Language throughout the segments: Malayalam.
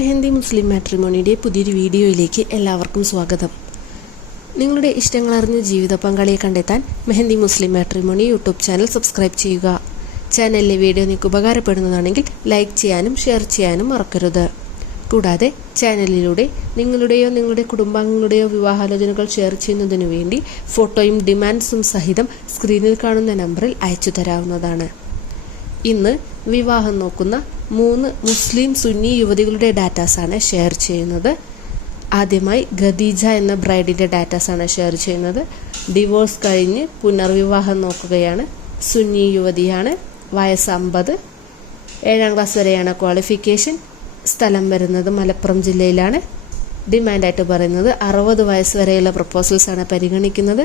മെഹന്തി മുസ്ലിം മാട്രിമോണിയുടെ പുതിയൊരു വീഡിയോയിലേക്ക് എല്ലാവർക്കും സ്വാഗതം. നിങ്ങളുടെ ഇഷ്ടങ്ങളറിഞ്ഞ ജീവിത പങ്കാളിയെ കണ്ടെത്താൻ മെഹന്തി മുസ്ലിം മാട്രിമോണി യൂട്യൂബ് ചാനൽ സബ്സ്ക്രൈബ് ചെയ്യുക. ചാനലിലെ വീഡിയോ നിങ്ങൾക്ക് ഉപകാരപ്പെടുന്നതാണെങ്കിൽ ലൈക്ക് ചെയ്യാനും ഷെയർ ചെയ്യാനും മറക്കരുത്. കൂടാതെ ചാനലിലൂടെ നിങ്ങളുടെയോ നിങ്ങളുടെ കുടുംബാംഗങ്ങളുടെയോ വിവാഹാലോചനകൾ ഷെയർ ചെയ്യുന്നതിനു വേണ്ടി ഫോട്ടോയും ഡിമാൻഡ്സും സഹിതം സ്ക്രീനിൽ കാണുന്ന നമ്പറിൽ അയച്ചു തരാവുന്നതാണ്. ഇന്ന് വിവാഹം നോക്കുന്ന 3 മുസ്ലിം സുന്നി യുവതികളുടെ ഡാറ്റാസാണ് ഷെയർ ചെയ്യുന്നത്. ആദ്യമായി ഖദീജ എന്ന ബ്രൈഡിൻ്റെ ഡാറ്റാസാണ് ഷെയർ ചെയ്യുന്നത്. ഡിവോഴ്സ് കഴിഞ്ഞ് പുനർവിവാഹം നോക്കുകയാണ്. സുന്നി യുവതിയാണ്. വയസ്സ് 50. 7ാം ക്ലാസ് വരെയാണ് ക്വാളിഫിക്കേഷൻ. സ്ഥലം വരുന്നത് മലപ്പുറം ജില്ലയിലാണ്. ഡിമാൻഡായിട്ട് പറയുന്നത് 60 വയസ്സ് വരെയുള്ള പ്രപ്പോസൽസാണ് പരിഗണിക്കുന്നത്.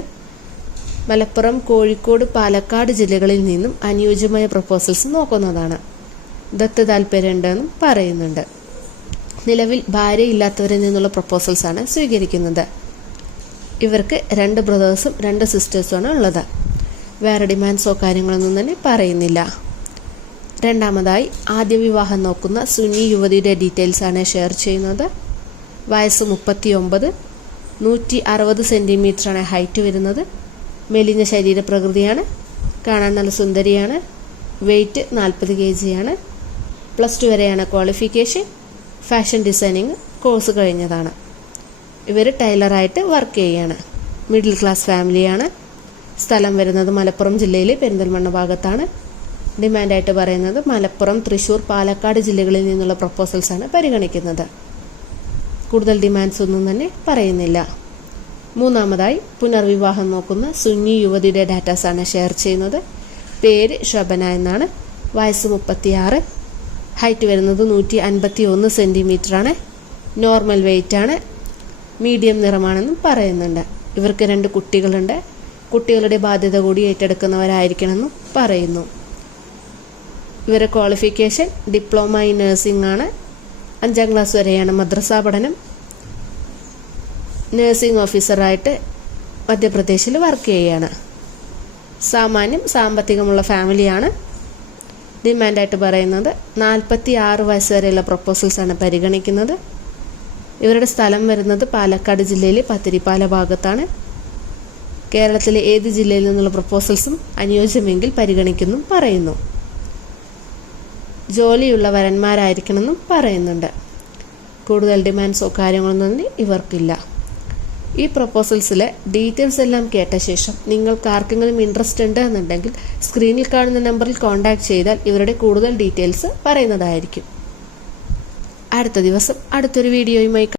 മലപ്പുറം, കോഴിക്കോട്, പാലക്കാട് ജില്ലകളിൽ നിന്നും അനുയോജ്യമായ പ്രപ്പോസൽസ് നോക്കുന്നതാണ്. ദത്ത് താല്പര്യമുണ്ടെന്നും പറയുന്നുണ്ട്. നിലവിൽ ഭാര്യയില്ലാത്തവരിൽ നിന്നുള്ള പ്രപ്പോസൽസാണ് സ്വീകരിക്കുന്നത്. ഇവർക്ക് 2 ബ്രദേഴ്സും 2 സിസ്റ്റേഴ്സുമാണ് ഉള്ളത്. വേറെ ഡിമാൻഡ്സോ കാര്യങ്ങളൊന്നും തന്നെ പറയുന്നില്ല. രണ്ടാമതായി ആദ്യ വിവാഹം നോക്കുന്ന സുന്നി യുവതിയുടെ ഡീറ്റെയിൽസാണ് ഷെയർ ചെയ്യുന്നത്. വയസ്സ് 39, 160 സെൻറ്റിമീറ്ററാണ് ഹൈറ്റ് വരുന്നത്. മെലിഞ്ഞ ശരീരപ്രകൃതിയാണ്. കാണാൻ നല്ല സുന്ദരിയാണ്. വെയ്റ്റ് 40 kg ആണ്. +2 വരെയാണ് ക്വാളിഫിക്കേഷൻ. ഫാഷൻ ഡിസൈനിങ് കോഴ്സ് കഴിഞ്ഞതാണ്. ഇവർ ടൈലറായിട്ട് വർക്ക് ചെയ്യുകയാണ്. മിഡിൽ ക്ലാസ് ഫാമിലിയാണ്. സ്ഥലം വരുന്നത് മലപ്പുറം ജില്ലയിലെ പെരിന്തൽമണ്ണ ഭാഗത്താണ്. ഡിമാൻഡായിട്ട് പറയുന്നത് മലപ്പുറം, തൃശ്ശൂർ, പാലക്കാട് ജില്ലകളിൽ നിന്നുള്ള പ്രപ്പോസൽസാണ് പരിഗണിക്കുന്നത്. കൂടുതൽ ഡിമാൻഡ്സ് ഒന്നും തന്നെ പറയുന്നില്ല. മൂന്നാമതായി പുനർവിവാഹം നോക്കുന്ന സുന്നി യുവതിയുടെ ഡാറ്റാസാണ് ഷെയർ ചെയ്യുന്നത്. പേര് ഷബന എന്നാണ്. വയസ്സ് 36. ഹൈറ്റ് വരുന്നത് 151 സെൻറ്റിമീറ്ററാണ്. നോർമൽ വെയ്റ്റ് ആണ്. മീഡിയം നിറമാണെന്നും പറയുന്നുണ്ട്. ഇവർക്ക് 2 കുട്ടികളുണ്ട്. കുട്ടികളുടെ ബാധ്യത കൂടി ഏറ്റെടുക്കുന്നവരായിരിക്കണമെന്നും പറയുന്നു. ഇവരുടെ ക്വാളിഫിക്കേഷൻ ഡിപ്ലോമ ഇൻ നഴ്സിംഗ് ആണ്. 5ാം ക്ലാസ് വരെയാണ് മദ്രസ പഠനം. നഴ്സിംഗ് ഓഫീസറായിട്ട് മധ്യപ്രദേശിൽ വർക്ക് ചെയ്യുകയാണ്. സാമാന്യം സാമ്പത്തികമുള്ള ഫാമിലിയാണ്. ഡിമാൻഡായിട്ട് പറയുന്നത് 46 വയസ്സ് വരെയുള്ള പ്രപ്പോസൽസാണ് പരിഗണിക്കുന്നത്. ഇവരുടെ സ്ഥലം വരുന്നത് പാലക്കാട് ജില്ലയിലെ പത്തിരിപ്പാല ഭാഗത്താണ്. കേരളത്തിലെ ഏത് ജില്ലയിൽ നിന്നുള്ള പ്രപ്പോസൽസും അനുയോജ്യമെങ്കിൽ പരിഗണിക്കുന്നും പറയുന്നു. ജോലിയുള്ള വരന്മാരായിരിക്കണമെന്നും പറയുന്നുണ്ട്. കൂടുതൽ ഡിമാൻഡ്സോ കാര്യങ്ങളൊന്നും തന്നെ ഇവർക്കില്ല. ഈ പ്രപ്പോസൽസിലെ ഡീറ്റെയിൽസ് എല്ലാം കേട്ട ശേഷം നിങ്ങൾക്ക് ആർക്കെങ്കിലും ഇൻട്രസ്റ്റ് ഉണ്ട് എന്നുണ്ടെങ്കിൽ സ്ക്രീനിൽ കാണുന്ന നമ്പറിൽ കോൺടാക്ട് ചെയ്താൽ ഇവരുടെ കൂടുതൽ ഡീറ്റെയിൽസ് പറയുന്നതായിരിക്കും. അടുത്ത ദിവസം അടുത്തൊരു വീഡിയോയുമായി